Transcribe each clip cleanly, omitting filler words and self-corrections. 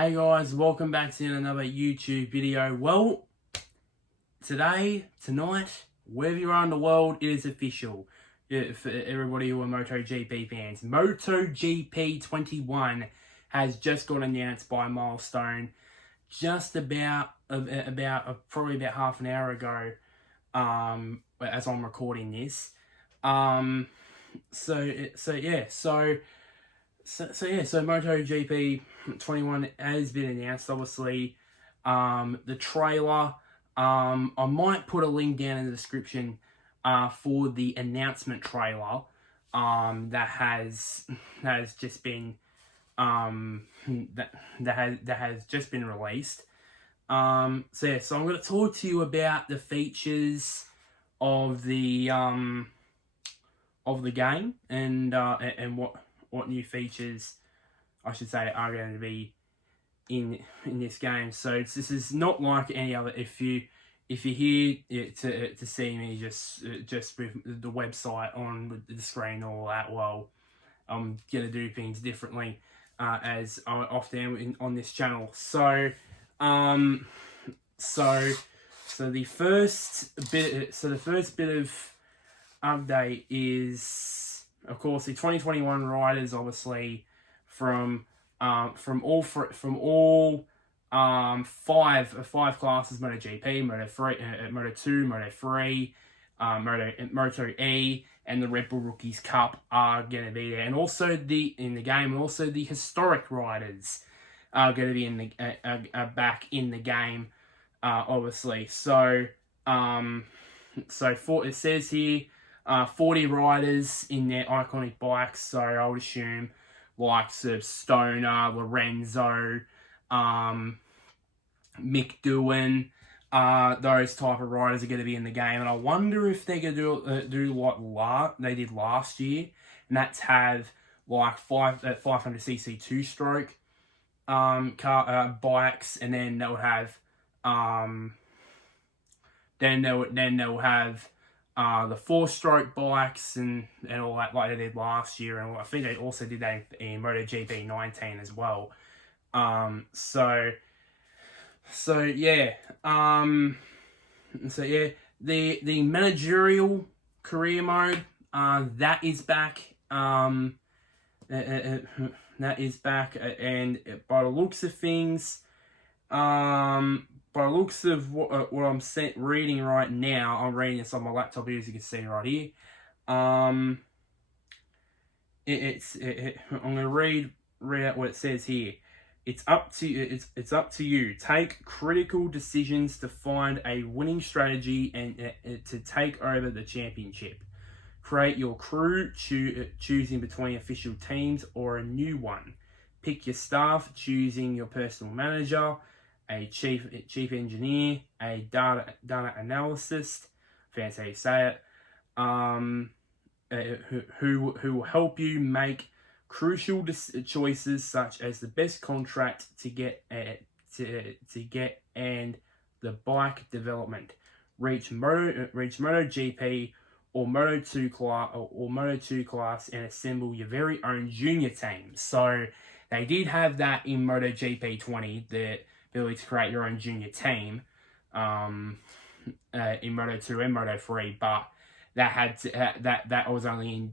Hey guys, welcome back to another YouTube video. Well, tonight, wherever you are in the world, it is official. For everybody who are MotoGP fans, MotoGP 21 has just got announced by Milestone just probably about half an hour ago, as I'm recording this. So MotoGP 21 has been announced, obviously. The trailer, I might put a link down in the description for the announcement trailer that has just been that has just been released. So I'm going to talk to you about the features of the game and what new features, I should say, are going to be in this game. So this is not like any other. If you're here to see me just with the website on the screen, all that, well, I'm gonna do things differently as I often on this channel. So the first bit of update is, of course, the 2021 riders, obviously from all five classes: MotoGP, Moto3, Moto2, Moto3, Moto E, and the Red Bull Rookies Cup are going to be there, and also in the game, and also the historic riders are going to be back in the game, obviously. So it says here 40 riders in their iconic bikes. So I would assume likes of Stoner, Lorenzo, Mick Doohan, those type of riders are going to be in the game. And I wonder if they're going to do what they did last year, and that's have like 500cc two-stroke bikes, and then they'll have they'll have the four-stroke bikes and all that, like they did last year, and I think they also did that in MotoGP 19 as well. The managerial career mode, that is back. That is back, and by the looks of things, by the looks of what I'm reading right now, I'm reading this on my laptop here, as you can see right here. I'm going to read out what it says here. It's up to you. Take critical decisions to find a winning strategy and to take over the championship. Create your crew, choosing between official teams or a new one. Pick your staff, choosing your personal manager, a chief engineer, a data analyst, fancy how you say it, who will help you make crucial choices such as the best contract to get and the bike development. Reach MotoGP or Moto2 class and assemble your very own junior team. So they did have that in MotoGP 20, the ability to create your own junior team in Moto2 and Moto3, but that was only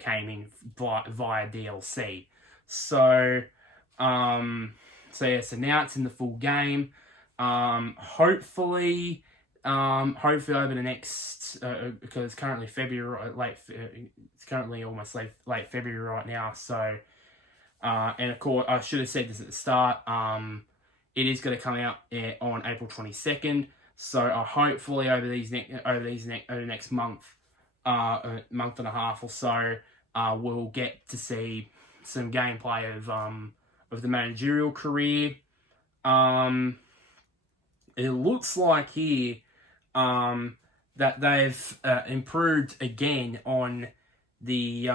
came in via DLC. So now it's in the full game. Hopefully over the next, because currently February, it's currently almost late February right now. So and of course, I should have said this at the start. It is going to come out on April 22nd. So hopefully over the next month, month and a half or so, we'll get to see some gameplay of the managerial career. It looks like here that they've improved again on the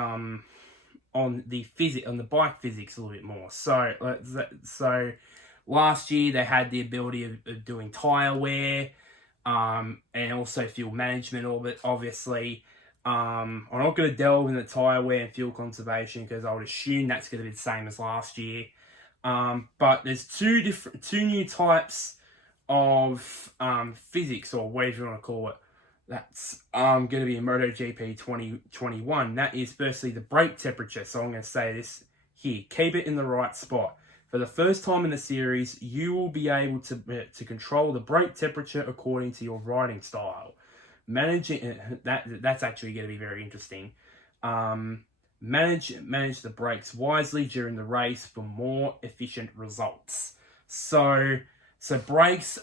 bike physics a little bit more. So last year they had the ability of doing tire wear, and also fuel management, obviously. I'm not going to delve into tire wear and fuel conservation because I would assume that's going to be the same as last year. But there's two new types of physics, or whatever you want to call it. That's going to be in MotoGP 2021. That is firstly the brake temperature. So I'm going to say this here: keep it in the right spot. For the first time in the series, you will be able to control the brake temperature according to your riding style. Managing that's actually going to be very interesting. Manage the brakes wisely during the race for more efficient results. So brakes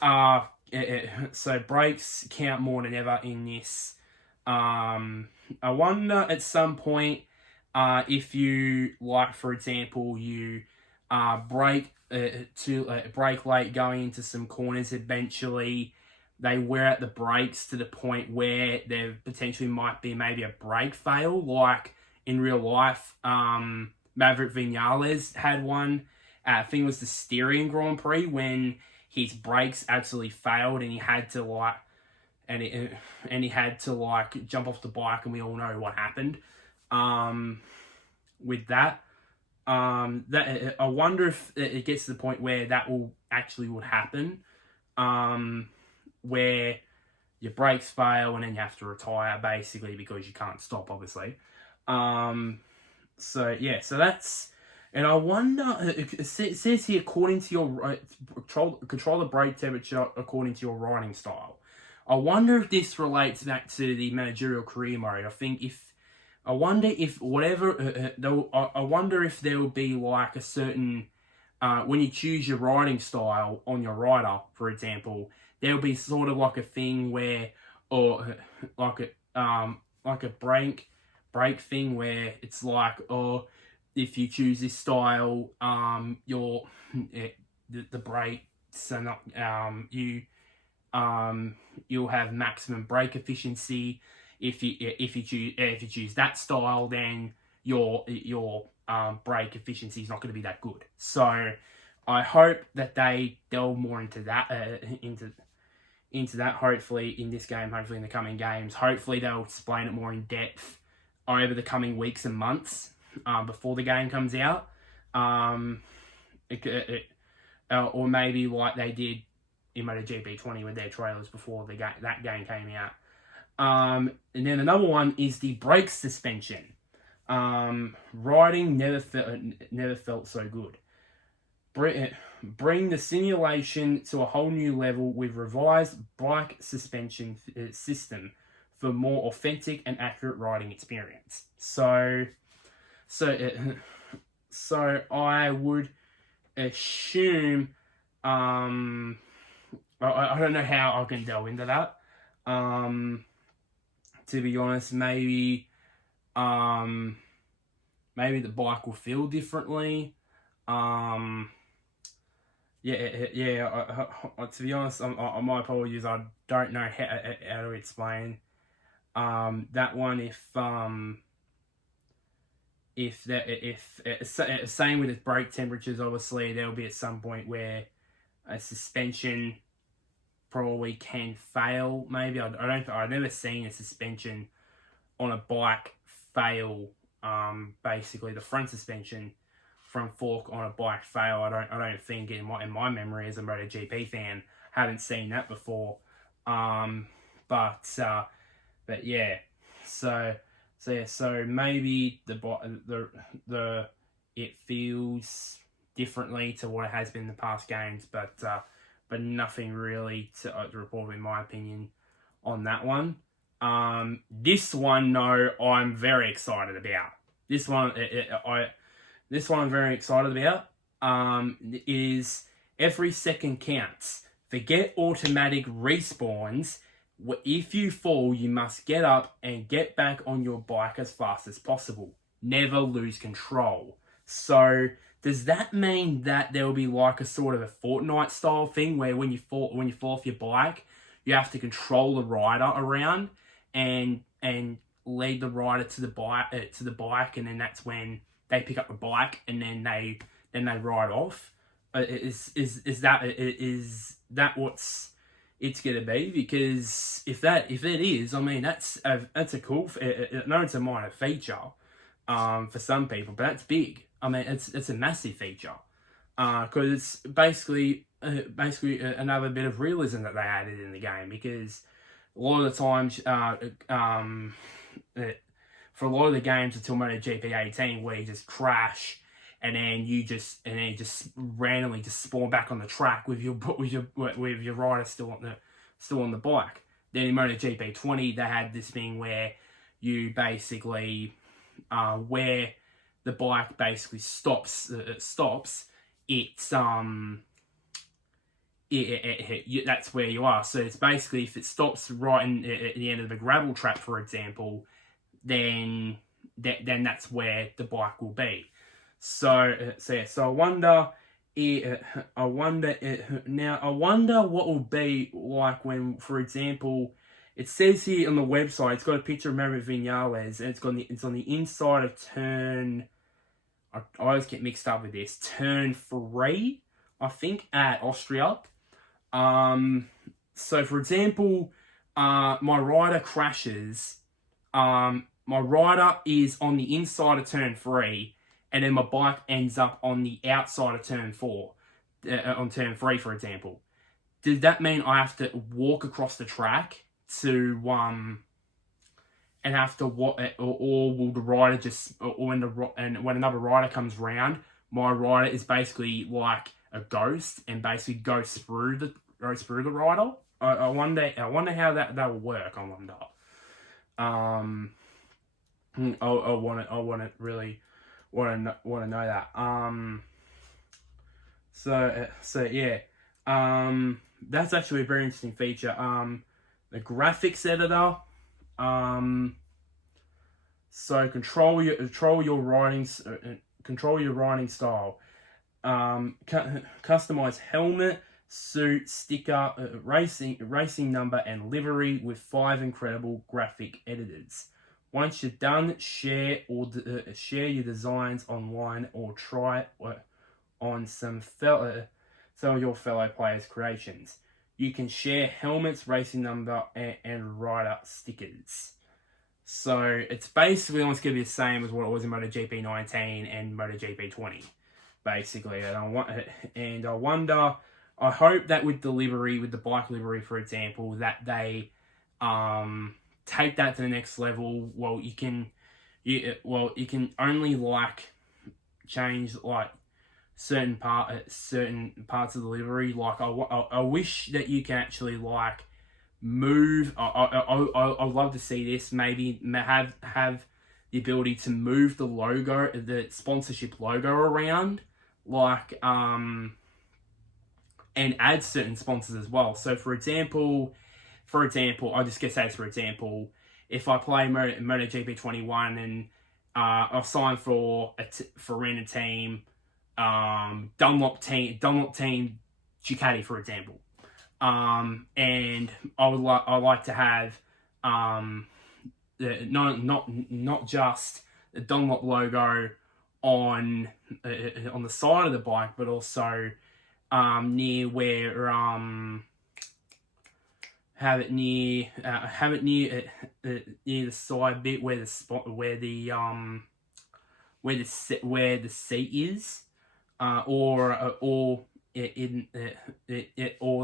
count more than ever in this. I wonder at some point if you, like, for example, you brake late going into some corners. Eventually they wear out the brakes to the point where there potentially might be maybe a brake fail, like in real life. Maverick Vinales had one. I think it was the Styrian Grand Prix, when his brakes absolutely failed and he had to jump off the bike, and we all know what happened with that. That I wonder if it gets to the point where that would happen, where your brakes fail and then you have to retire, basically, because you can't stop, obviously. So that's, and I wonder, it says here, according to your control the brake temperature according to your riding style. I wonder if this relates back to the managerial career mode. I wonder if there will be like a certain, when you choose your riding style on your rider, for example, there'll be sort of like a thing where, or like a brake thing where it's like, oh, if you choose this style, the brakes are not, you'll have maximum brake efficiency. If you choose that style, then your brake efficiency is not going to be that good. So I hope that they delve more into that, into that. Hopefully in this game, hopefully in the coming games, hopefully they'll explain it more in depth over the coming weeks and months before the game comes out. Or maybe like they did in MotoGP 20 with their trailers before that game came out. And then another one is the brake suspension. Riding never felt so good. Bring the simulation to a whole new level with revised bike suspension system for more authentic and accurate riding experience. So I would assume, I don't know how I can delve into that. To be honest, maybe the bike will feel differently. To be honest, my apologies. I don't know how to explain that one. Same with its brake temperatures, obviously there'll be at some point where a suspension probably can fail. Maybe I've never seen a suspension on a bike fail. Basically the front suspension front fork on a bike fail. I don't think in my memory as a MotoGP fan, haven't seen that before. But yeah, so maybe the it feels differently to what it has been in the past games, but nothing really to report in my opinion on that one. This one, no, I'm very excited about. This one I'm very excited about. Is every second counts. Forget automatic respawns. If you fall, you must get up and get back on your bike as fast as possible. Never lose control. So does that mean that there will be like a sort of a Fortnite style thing where when you fall off your bike, you have to control the rider around and lead the rider to the bike, and then that's when they pick up the bike and then they ride off? Is that what's it's gonna be? Because if it is, I mean that's a cool. I know it's a minor feature, for some people, but that's big. I mean it's a massive feature. because it's basically another bit of realism that they added in the game, because a lot of the times for a lot of the games until MotoGP 18 where you just crash and then you just randomly just spawn back on the track with your rider still on the bike. Then in MotoGP 20 they had this thing where you basically where the bike basically stops, that's where you are. So it's basically, if it stops right at the end of the gravel trap, for example, then that's where the bike will be. So I wonder what will be like when, for example, it says here on the website, it's got a picture of Maverick Vinales, and it's on the inside of turn. I always get mixed up with this. Turn 3, I think, at Austria. So for example, my rider crashes. My rider is on the inside of turn 3, and then my bike ends up on the outside of turn 4, on turn 3, for example. Does that mean I have to walk across the track to and have to walk, or will the rider just, or when another rider comes round, my rider is basically like a ghost and basically goes through the rider? I wonder how that will work. I wonder. I really want to know that. So yeah. That's actually a very interesting feature. The graphics editor. So control your writing style. Customize helmet, suit, sticker, racing number, and livery with 5 incredible graphic editors. Once you're done, share your designs online or try it on some of your fellow players' creations. You can share helmets, racing number, and rider stickers. So it's basically almost going to be the same as what it was in MotoGP 19 and MotoGP 20, basically. And I hope that with the bike livery, for example, that they take that to the next level. Well, you can only change certain parts of the livery. Like I wish that you can actually move. I'd love to see this. Maybe have the ability to move the logo, the sponsorship logo around, and add certain sponsors as well. So for example, I just gonna say this, for example, if I play MotoGP 21 and I'll sign for a random team, Dunlop team Ducati, for example. And I like to have not just the Dunlop logo on the side of the bike, but also near where have it near the side bit where the seat is, or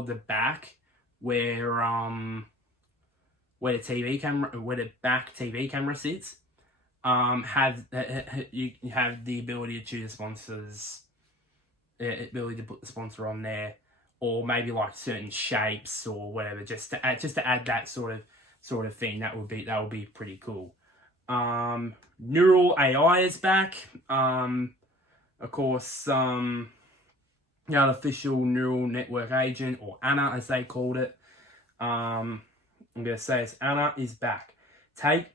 the back where the back TV camera sits. You have the ability to choose sponsors, ability to put the sponsor on there, or maybe certain shapes or whatever, just to add that sort of thing. That would be pretty cool. Neural AI is back. Of course, the artificial neural network agent, or ANA as they called it. I'm gonna say ANA is back. Take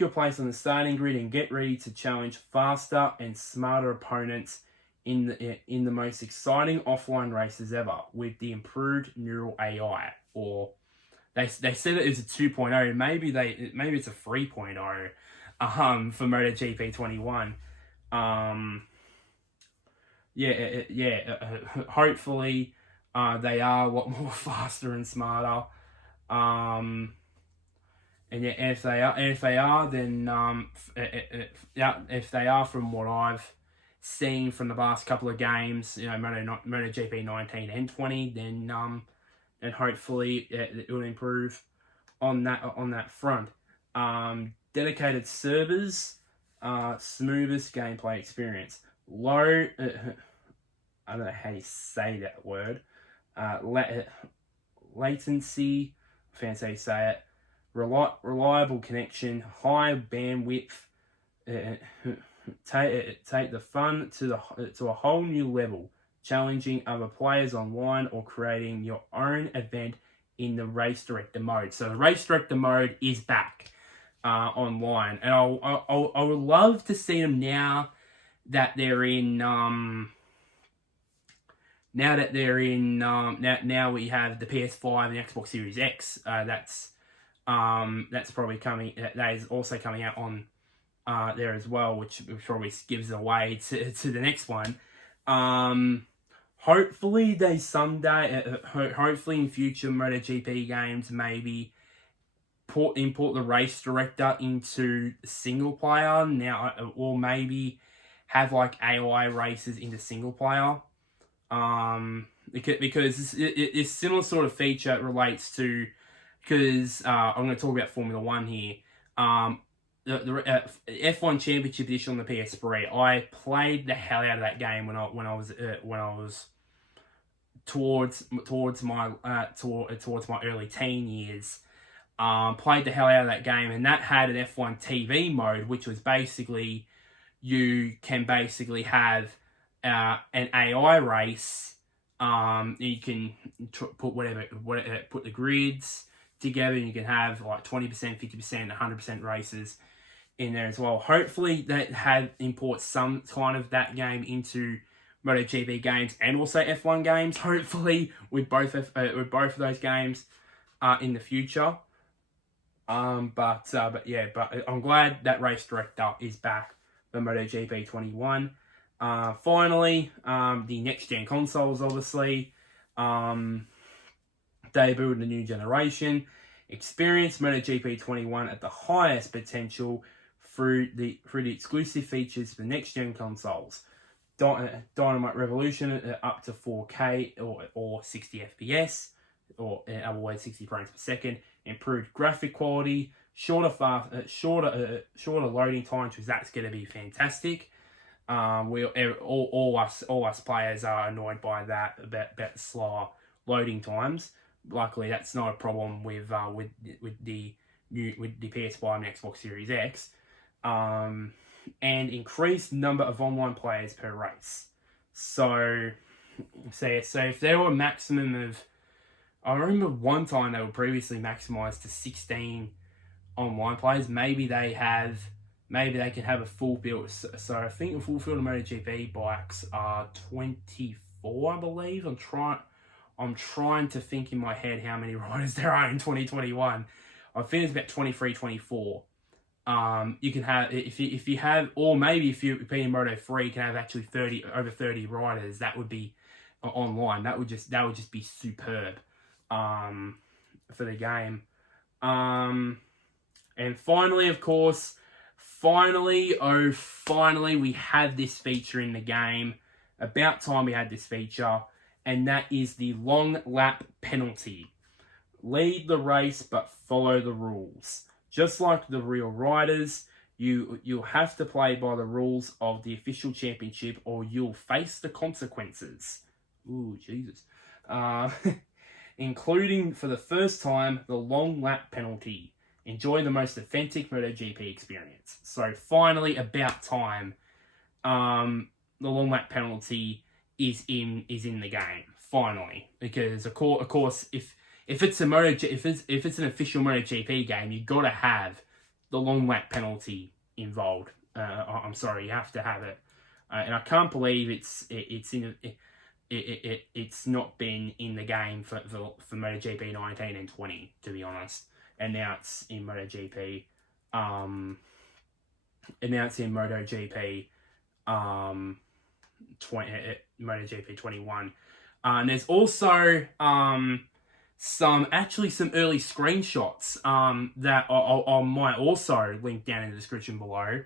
your place on the starting grid and get ready to challenge faster and smarter opponents in the most exciting offline races ever with the improved neural AI. Or they said it is a 2.0. Maybe it's a 3.0 for MotoGP 21. Hopefully they are a lot more faster and smarter. And if they are, then if they are, from what I've seen from the last couple of games, MotoGP 19 and 20, then and hopefully it will improve on that front. Dedicated servers, smoothest gameplay experience. Low, I don't know how you say that word. Latency, fancy say it. Reliable connection, high bandwidth. Take the fun to a whole new level, challenging other players online or creating your own event in the Race Director mode. So the Race Director mode is back online, and I would love to see them now that they're in now we have the PS5 and Xbox Series X. That's probably coming. That is also coming out on there as well, which probably gives away to the next one. Hopefully they someday, hopefully in future MotoGP games, maybe import the Race Director into single player now, or maybe have like AI races into single player. Because it's similar sort of feature relates to, because I'm going to talk about Formula One here. The F1 Championship Edition on the PS3. I played the hell out of that game when I was towards my early teen years. Played the hell out of that game, and that had an F1 TV mode, which was basically you can basically have an AI race. You can put put the grids together, and you can have like 20%, 50%, 100% races in there as well. Hopefully that imports some kind of that game into MotoGP games and also F1 games. Hopefully with both of those games in the future. But I'm glad that Race Director is back for MotoGP 21. Finally, the next gen consoles obviously debuted in the new generation. Experience MotoGP 21 at the highest potential through the exclusive features for next gen consoles. Dynamite Revolution up to 4K or 60 FPS, or in other words 60 frames per second. Improved graphic quality, shorter loading times, because that's going to be fantastic. All us players are annoyed by that, about slower loading times. Luckily, that's not a problem with the PS5 and Xbox Series X. And increased number of online players per race. So if there were a maximum of, I remember one time they were previously maximized to 16 online players. Maybe they can have a full field. So I think a full field of MotoGP bikes are 24, I believe. I'm trying to think in my head how many riders there are in 2021. I think it's about 23, 24. You can have, if you have, or maybe if you're in Moto 3, you can have actually over 30 riders. That would be online. That would just be superb for the game. And finally, of course, finally we have this feature in the game. About time we had this feature, and that is the long lap penalty. Lead the race, but follow the rules. Just like the real riders, you'll have to play by the rules of the official championship, or you'll face the consequences. Ooh, Jesus. Including, for the first time, the long lap penalty. Enjoy the most authentic MotoGP experience. So finally, about time, the long lap penalty is in the game. Finally, because of course, if it's an official MotoGP game, you've got to have the long lap penalty involved. I'm sorry, you have to have it, and I can't believe it's not been in the game for MotoGP 19 and 20, to be honest. And now it's in MotoGP. MotoGP 21. And there's also some early screenshots that I might also link down in the description below.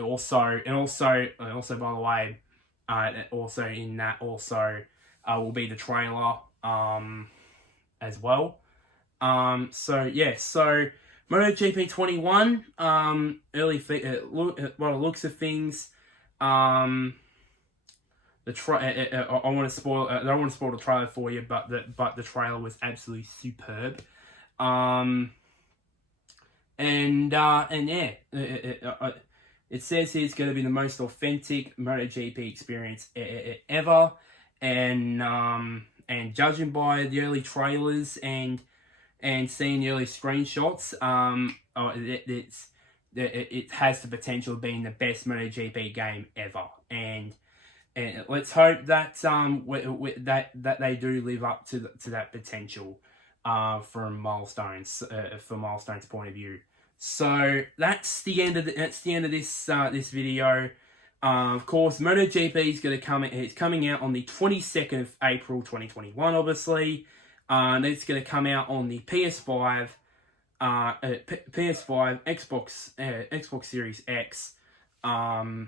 Also by the way, also in that will be the trailer as well. So yeah, so MotoGP 21, early by the looks of things, I want to spoil. I don't want to spoil the trailer for you, but the trailer was absolutely superb. And yeah, it says here it's going to be the most authentic MotoGP experience ever, and judging by the early trailers and seeing the early screenshots, it has the potential of being the best MotoGP game ever, and let's hope that that they do live up to that potential from Milestone's point of view. So that's the end of this this video. Of course, MotoGP is going to come. It's coming out on the 22nd of April 2021. Obviously, it's going to come out on the PS5, Xbox Series X, the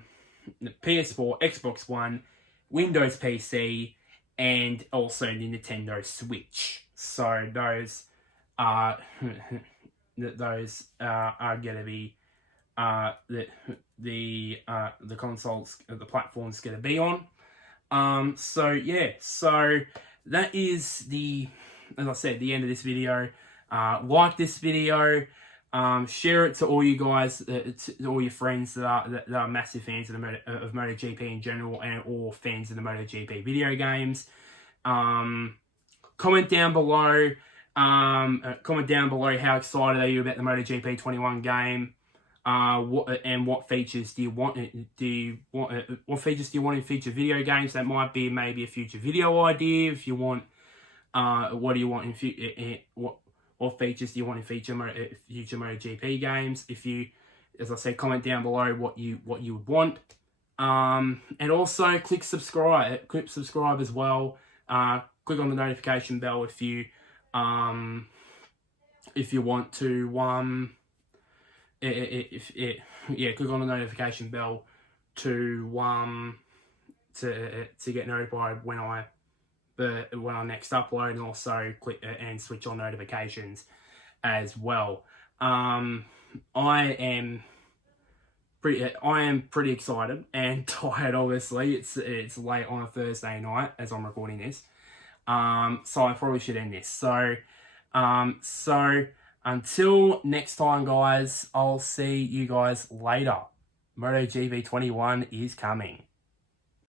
PS4, Xbox One, Windows PC, and also the Nintendo Switch. So those are going to be the consoles, the platforms going to be on. So yeah, so that is as I said, the end of this video. Like this video, share it to all you guys, to all your friends that are massive fans of MotoGP in general, and or fans of the MotoGP video games. Comment down below. How excited are you about the MotoGP 21 game? What features do you want? What features do you want in future video games? That might be maybe a future video idea. If you want, what do you want in future? What features do you want in future MotoGP games? If you, as I said, comment down below what you would want. And also click subscribe as well. Click on the notification bell if you want to click on the notification bell to get notified when I next upload, and also click and switch on notifications as well. I am pretty excited and tired. Obviously, it's late on a Thursday night as I'm recording this. So I probably should end this. So until next time, guys, I'll see you guys later. MotoGP 21 is coming.